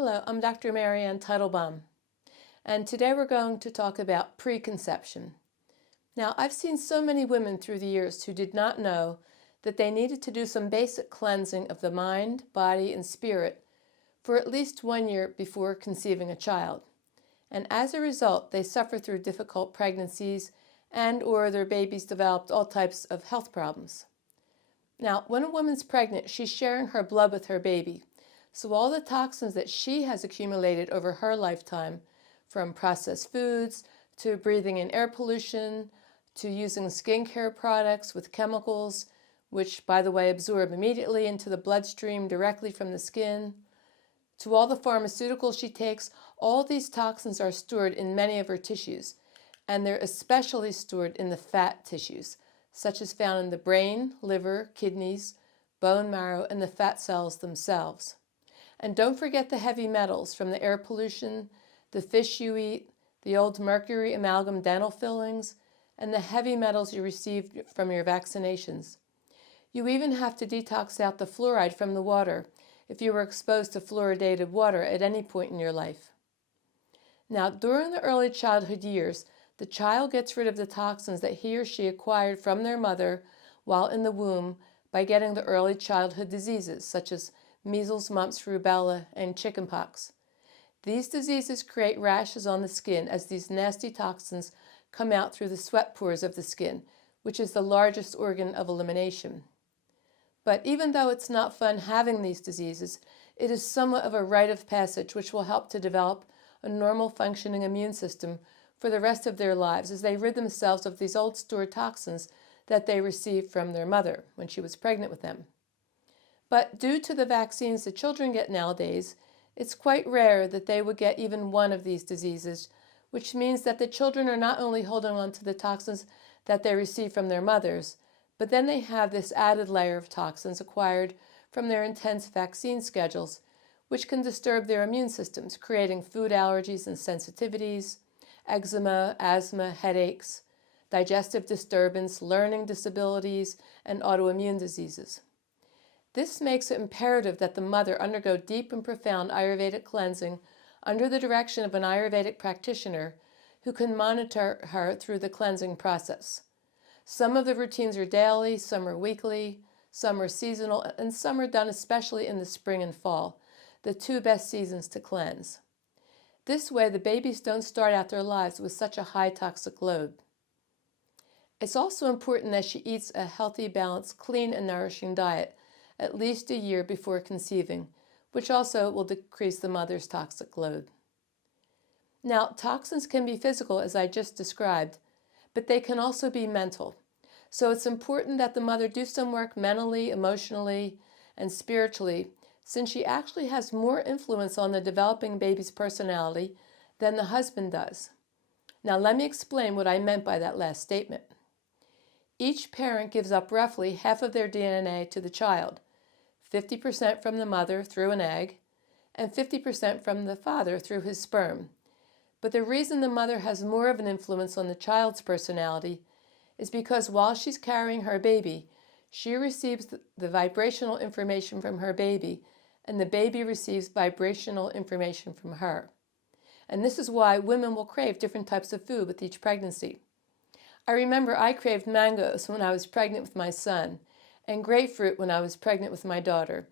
Hello, I'm Dr. Marianne Teitelbaum, and today we're going to talk about preconception. Now, I've seen so many women through the years who did not know that they needed to do some basic cleansing of the mind, body, and spirit for at least 1 year before conceiving a child. And as a result, they suffer through difficult pregnancies and/or their babies developed all types of health problems. Now, when a woman's pregnant, she's sharing her blood with her baby. So all the toxins that she has accumulated over her lifetime, from processed foods to breathing in air pollution to using skincare products with chemicals, which, by the way, absorb immediately into the bloodstream directly from the skin, to all the pharmaceuticals she takes, all these toxins are stored in many of her tissues, and they're especially stored in the fat tissues, such as found in the brain, liver, kidneys, bone marrow, and the fat cells themselves. And don't forget the heavy metals from the air pollution, the fish you eat, the old mercury amalgam dental fillings, and the heavy metals you received from your vaccinations. You even have to detox out the fluoride from the water if you were exposed to fluoridated water at any point in your life. Now, during the early childhood years, the child gets rid of the toxins that he or she acquired from their mother while in the womb by getting the early childhood diseases such as measles, mumps, rubella, and chickenpox. These diseases create rashes on the skin as these nasty toxins come out through the sweat pores of the skin, which is the largest organ of elimination. But even though it's not fun having these diseases, it is somewhat of a rite of passage which will help to develop a normal functioning immune system for the rest of their lives as they rid themselves of these old stored toxins that they received from their mother when she was pregnant with them. But due to the vaccines that children get nowadays, it's quite rare that they would get even one of these diseases, which means that the children are not only holding on to the toxins that they receive from their mothers, but then they have this added layer of toxins acquired from their intense vaccine schedules, which can disturb their immune systems, creating food allergies and sensitivities, eczema, asthma, headaches, digestive disturbance, learning disabilities, and autoimmune diseases. This makes it imperative that the mother undergo deep and profound Ayurvedic cleansing under the direction of an Ayurvedic practitioner who can monitor her through the cleansing process. Some of the routines are daily, some are weekly, some are seasonal, and some are done especially in the spring and fall, the two best seasons to cleanse. This way, the babies don't start out their lives with such a high toxic load. It's also important that she eats a healthy, balanced, clean, and nourishing diet at least a year before conceiving, which also will decrease the mother's toxic load. Now, toxins can be physical, as I just described, but they can also be mental. So it's important that the mother do some work mentally, emotionally, and spiritually, since she actually has more influence on the developing baby's personality than the husband does. Now, let me explain what I meant by that last statement. Each parent gives up roughly half of their DNA to the child, 50% from the mother through an egg, and 50% from the father through his sperm. But the reason the mother has more of an influence on the child's personality is because while she's carrying her baby, she receives the vibrational information from her baby, and the baby receives vibrational information from her. And this is why women will crave different types of food with each pregnancy. I remember I craved mangoes when I was pregnant with my son, and grapefruit when I was pregnant with my daughter.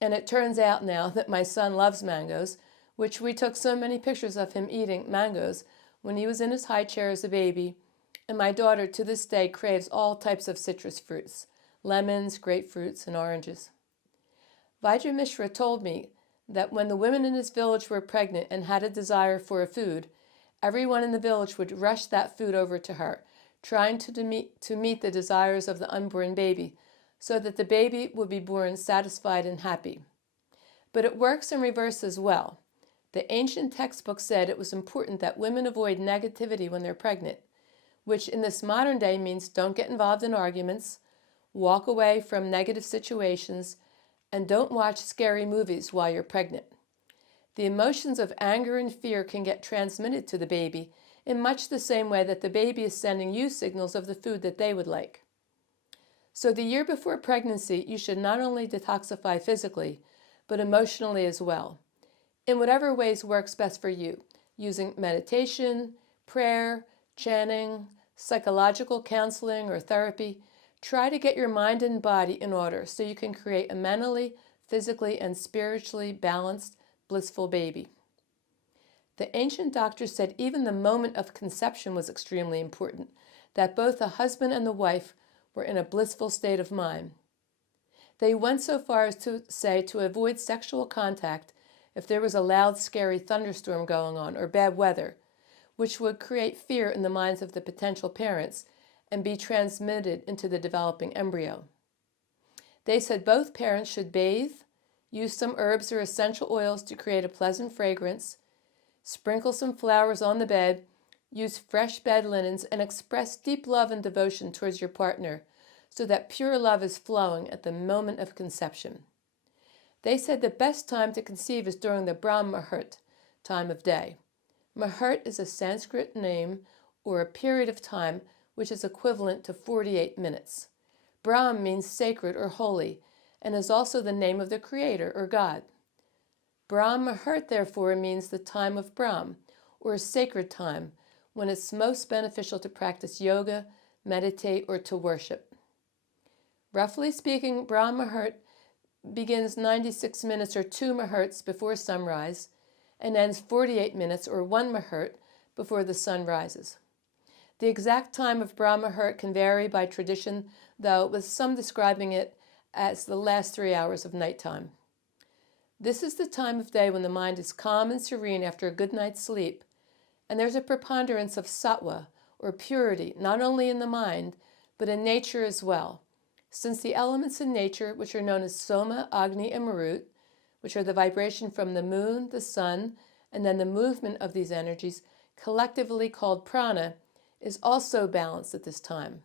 And it turns out now that my son loves mangoes, which we took so many pictures of him eating mangoes when he was in his high chair as a baby, and my daughter to this day craves all types of citrus fruits, lemons, grapefruits, and oranges. Vajra Mishra told me that when the women in his village were pregnant and had a desire for a food, everyone in the village would rush that food over to her, trying to meet the desires of the unborn baby, so that the baby would be born satisfied and happy. But it works in reverse as well. The ancient textbook said it was important that women avoid negativity when they're pregnant, which in this modern day means don't get involved in arguments, walk away from negative situations, and don't watch scary movies while you're pregnant. The emotions of anger and fear can get transmitted to the baby in much the same way that the baby is sending you signals of the food that they would like. So the year before pregnancy, you should not only detoxify physically, but emotionally as well. in whatever ways works best for you, using meditation, prayer, chanting, psychological counseling, or therapy. Try to get your mind and body in order so you can create a mentally, physically, and spiritually balanced, blissful baby. The ancient doctors said even the moment of conception was extremely important, that both the husband and the wife were in a blissful state of mind. They went so far as to say to avoid sexual contact if there was a loud, scary thunderstorm going on or bad weather, which would create fear in the minds of the potential parents and be transmitted into the developing embryo. They said both parents should bathe, use some herbs or essential oils to create a pleasant fragrance, sprinkle some flowers on the bed, use fresh bed linens, and express deep love and devotion towards your partner so that pure love is flowing at the moment of conception. They said the best time to conceive is during the Brahm Muhurt time of day. Muhurt is a Sanskrit name or a period of time which is equivalent to 48 minutes. Brahm means sacred or holy and is also the name of the Creator or God. Brahm Muhurt, therefore, means the time of Brahm, or a sacred time, when it's most beneficial to practice yoga, meditate, or to worship. Roughly speaking, Brahm Muhurt begins 96 minutes or 2 Muhurts before sunrise and ends 48 minutes or 1 Muhurt before the sun rises. The exact time of Brahm Muhurt can vary by tradition, though, with some describing it as the last 3 hours of nighttime. This is the time of day when the mind is calm and serene after a good night's sleep, and there's a preponderance of sattva, or purity, not only in the mind, but in nature as well, since the elements in nature, which are known as Soma, Agni, and Marut, which are the vibration from the moon, the sun, and then the movement of these energies, collectively called prana, is also balanced at this time.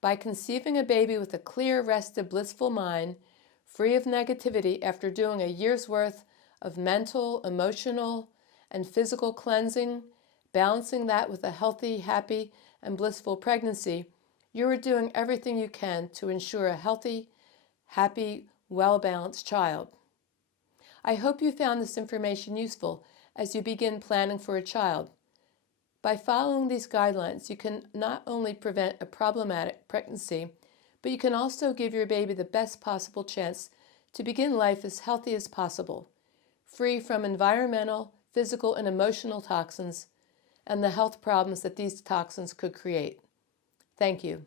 By conceiving a baby with a clear, rested, blissful mind, free of negativity after doing a year's worth of mental, emotional, and physical cleansing, balancing that with a healthy, happy, and blissful pregnancy, you are doing everything you can to ensure a healthy, happy, well-balanced child. I hope you found this information useful as you begin planning for a child. By following these guidelines, you can not only prevent a problematic pregnancy, but you can also give your baby the best possible chance to begin life as healthy as possible, free from environmental, physical, and emotional toxins and the health problems that these toxins could create. Thank you.